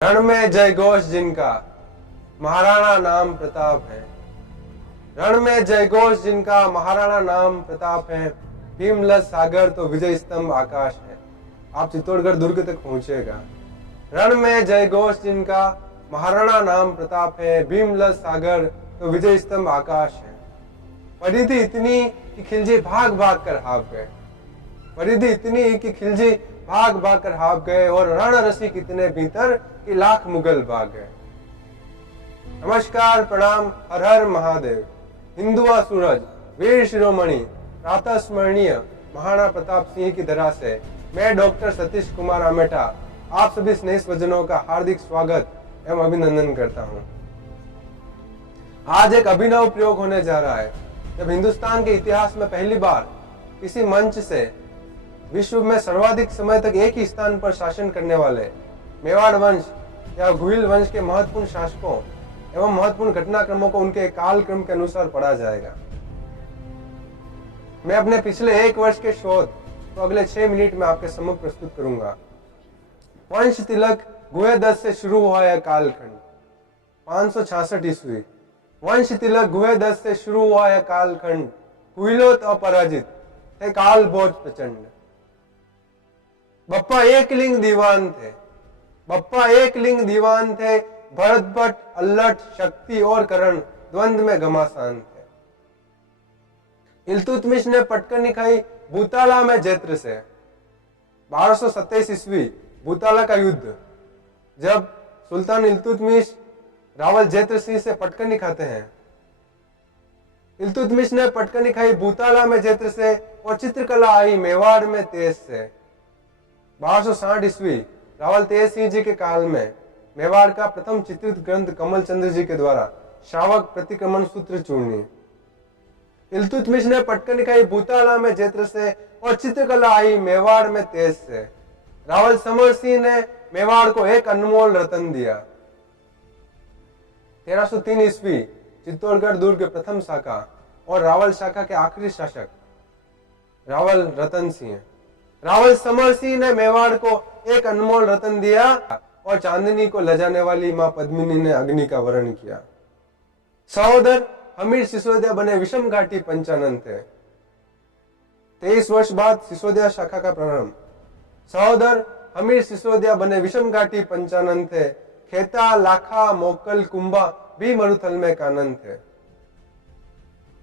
रण में जय घोष जिनका महाराणा नाम प्रताप है। रण में जय घोष जिनका महाराणा नाम प्रताप है। भीमलस सागर तो विजय स्तंभ आकाश है। आप चित्तौड़गढ़ दुर्ग तक पहुंचेगा। रण में जय घोष जिनका महाराणा नाम प्रताप है। भीमलस सागर तो विजय स्तंभ आकाश है। परिधि इतनी कि खिलजी भाग भाग कर हाँफ गए। परिधि इतनी कि खिलजी भाग भाग कर हाँफ गए और रण रसिक इतने भीतर कि लाख मुगल भाग गए। नमस्कार, प्रणाम, हर हर महादेव। हिंदुआ सूरज, वीर शिरोमणि, प्रातः स्मरणीय महाराणा प्रताप सिंह की धरा से मैं डॉक्टर सतीश कुमार आमेटा आप सभी स्नेही स्वजनों का हार्दिक स्वागत एवं अभिनंदन करता हूं। आज एक अभिनव प्रयोग होने जा रहा है जब हिंदुस्तान के इतिहास में पहली बार किसी मंच से विश्व में सर्वाधिक समय तक एक ही स्थान पर शासन करने वाले मेवाड़ वंश या घुइल वंश के महत्वपूर्ण शासकों एवं महत्वपूर्ण घटनाक्रमों को उनके काल क्रम के अनुसार पढ़ा जाएगा। मैं अपने पिछले 1 वर्ष के शोध तो अगले 6 मिनट में आपके सम्मुख प्रस्तुत करूंगा। वंश तिलक गुहे 10 से शुरू हुआ है कालखंड 566 ईस्वी। वंश तिलक गुहे 10 से शुरू हुआ है कालखंड, कुइलोत अपराजित थे काल भोज प्रचंड। बप्पा एक लिंग दीवान थे। बप्पा एक लिंग दीवान थे। भरत भट्ट अल्लठ शक्ति और करण द्वंद में घमासान थे। इल्तुतमिश ने पटकनी खाई भूताला में जैत्र से। 1227 ईस्वी भूताला का युद्ध, जब सुल्तान इल्तुतमिश रावल जैत्र सिंह से पटकनी खाते हैं। इल्तुतमिश ने पटकनी खाई भूताला में जैत्र से और चित्रकला आई मेवाड़ में तेज से। 1260 ईस्वी रावल तेज सिंह जी के काल में मेवाड़ का प्रथम चित्रित ग्रंथ कमल चंद्र जी के द्वारा श्रावक प्रतिक्रमण सूत्र चूर्णी। इल्तुतमिश ने पटकनी खाई भूताला में जैत्र से और चित्रकला आई मेवाड़ में तेज से। रावल समर सिंह ने मेवाड़ को एक अनमोल रतन दिया। 1303 ईस्वी चित्तौड़गढ़ दुर्ग के प्रथम शाखा और रावल शाखा के आखिरी शासक रावल रतन सिंह। रावल समर सिंह ने मेवाड़ को एक अनमोल रतन दिया और चांदनी को लजाने वाली मां पद्मिनी ने अग्नि का वर्ण किया। सहोदर हमीर सिसोदिया बने विषम घाटी पंचानन थे। 23 वर्ष बाद सिसोदिया शाखा का प्रारंभ। सहोदर हमीर सिसोदिया बने विषम घाटी पंचानन थे। खेता लाखा मोकल कुंभा भी मरुथल में कानन थे।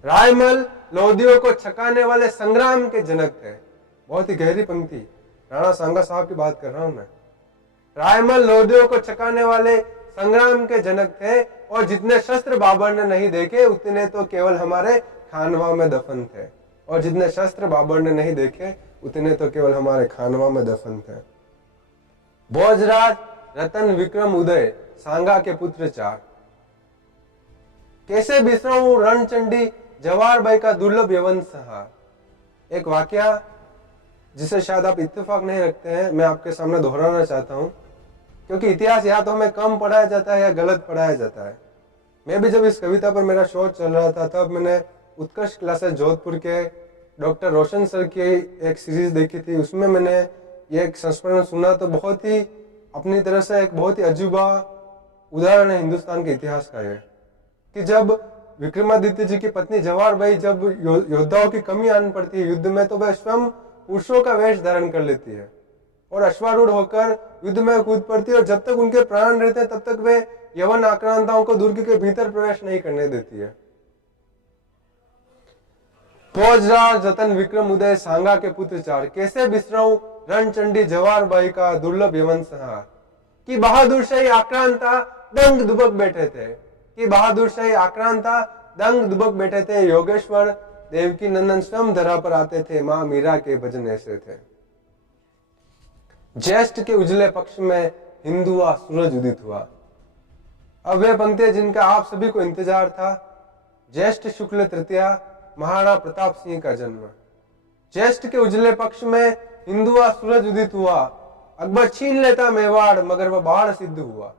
रायमल लोदियों को छकाने वाले संग्राम के जनक थे। बहुत ही गहरी पंक्ति, राणा सांगा साहब की बात कर रहा हूं मैं। रायमल लोदियों को छकाने वाले संग्राम के जनक थे और जितने शस्त्र बाबर ने नहीं देखे उतने तो केवल हमारे खानवा में दफन थे। और जितने शस्त्र बाबर ने नहीं देखे उतने तो केवल हमारे खानवा में दफन थे। भोजराज रतन विक्रम उदय सांगा के पुत्र 4। कैसे बिसरूं रणचंडी जवाहरबाई का दुर्लभ यवन सहार। एक वाकया जिसे शायद आप इत्तेफाक नहीं रखते हैं, मैं आपके सामने दोहराना चाहता हूं, क्योंकि इतिहास या तो हमें कम पढ़ाया जाता है या गलत पढ़ाया जाता है। मैं भी जब इस कविता पर मेरा शोध चल रहा था तब मैंने उत्कर्ष क्लासेस जोधपुर के डॉक्टर रोशन सर की एक सीरीज देखी थी। उसमें मैंने ये एक संस्मरण सुना तो बहुत ही अपनी तरह से एक बहुत ही अजूबा उदाहरण है हिंदुस्तान के इतिहास का ये, कि जब विक्रमादित्य जी की पत्नी जवाहरबाई जब योद्धाओं की कमी आन पड़ती है युद्ध में, तो वह स्वयं पुरुषों का वेश धारण कर लेती है और अश्वारूढ़ होकर युद्ध में कूद पड़ती है और जब तक उनके प्राण रहते हैं तब तक वे यवन आक्रांताओं को दुर्ग के भीतर प्रवेश नहीं करने देती है। भोजराज रतन विक्रम उदय सांगा के पुत्र 4। कैसे बिसरूं रणचंडी जवाहरबाई का दुर्लभ यवन संहार। कि बहादुर शाही आक्रांता दंग दुबक बैठे थे। कि बहादुर शाही आक्रांता दंग दुबक बैठे थे। योगेश्वर देवकी नंदन स्वयं धरा पर आते थे। मां मीरा के भजन ऐसे थे। ज्येष्ठ के उजले पक्ष में हिंदुआ सूरज उदित हुआ। अब वे पंक्तियां जिनका आप सभी को इंतजार था। ज्येष्ठ शुक्ल तृतीया महाराणा प्रताप सिंह का जन्म। ज्येष्ठ के उजले पक्ष में हिंदुआ सूरज उदित हुआ। अकबर छीन लेता मेवाड़ मगर वह बाढ़ सिद्ध हुआ।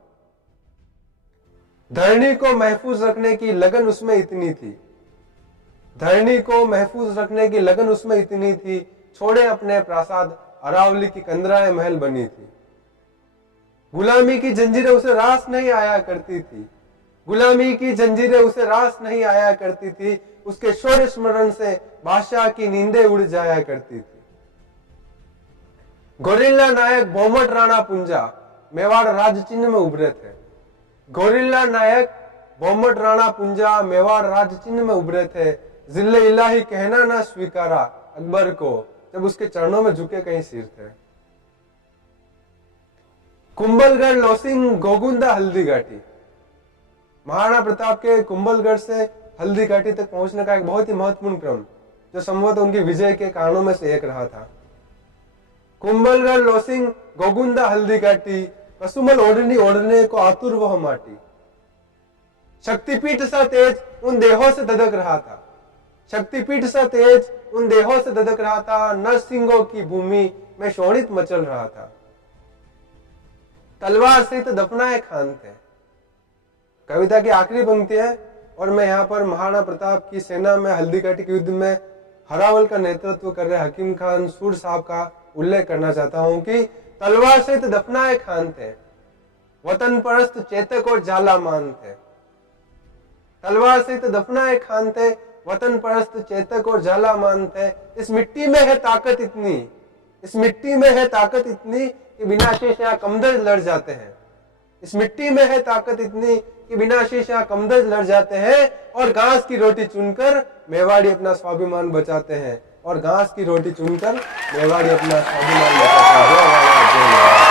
धरणी को महफूज रखने की लगन उसमें इतनी थी। धरणी को महफूज रखने की लगन उसमें इतनी थी। छोड़े अपने प्रासाद अरावली की कंदराए महल बनी थी। गुलामी की जंजीरें उसे रास नहीं आया करती थी, गुलामी की जंजीरें उसे रास नहीं आया करती थी, उसके शौर्य स्मरण से बादशाह की नींदें उड़ जाया करती थी। गोरिल्ला नायक बोमट राणा पुंजा मेवाड़ राज चिन्ह में उभरे थे। गोरिल्ला नायक बोमट राणा पुंजा मेवाड़ राज चिन्ह में उभरे थे। जिले इलाही कहना ना स्वीकारा अकबर को, जब उसके चरणों में झुके कहीं सिर थे। कुंभलगढ़ लोसिंग गोगुंदा हल्दी घाटी, महाराणा प्रताप के कुंभलगढ़ से हल्दी घाटी तक पहुंचने का एक बहुत ही महत्वपूर्ण क्रम, जो संभवतः उनकी विजय के कारणों में से एक रहा था। कुंभलगढ़ लोसिंग गोगुंदा हल्दी घाटी, कसुमल ओढ़नी ओढ़ने को आतुर वह माटी। शक्तिपीठ सा तेज उन देहों से धधक रहा था, शक्तिपीठ सा तेज उन देहों से धधक रहा था। नरसिंहों की भूमि में शोणित मचल रहा था। तलवार सहित दफनाए खान थे। कविता की आखिरी पंक्ति है, और मैं यहाँ पर महाराणा प्रताप की सेना में हल्दी घाटी के युद्ध में हरावल का नेतृत्व कर रहे हकीम खान सूर साहब का उल्लेख करना चाहता हूं कि तलवार सहित दफनाए खान थे, वतन परस्त चेतक और झालामान थे। तलवार सहित दफनाए खान थे, वतन परस्त चेतक और झालामान थे। इस मिट्टी में है ताकत इतनी, इस मिट्टी में है ताकत इतनी कि बिना शीश यहाँ कमदर्द लड़ जाते हैं। इस मिट्टी में है ताकत इतनी कि बिना शीश यहाँ कमदर्द लड़ जाते हैं। और घास की रोटी चुनकर मेवाड़ी अपना स्वाभिमान बचाते हैं, और घास की रोटी चुनकर मेवाड़ी अपना स्वाभिमान बचाते हैं।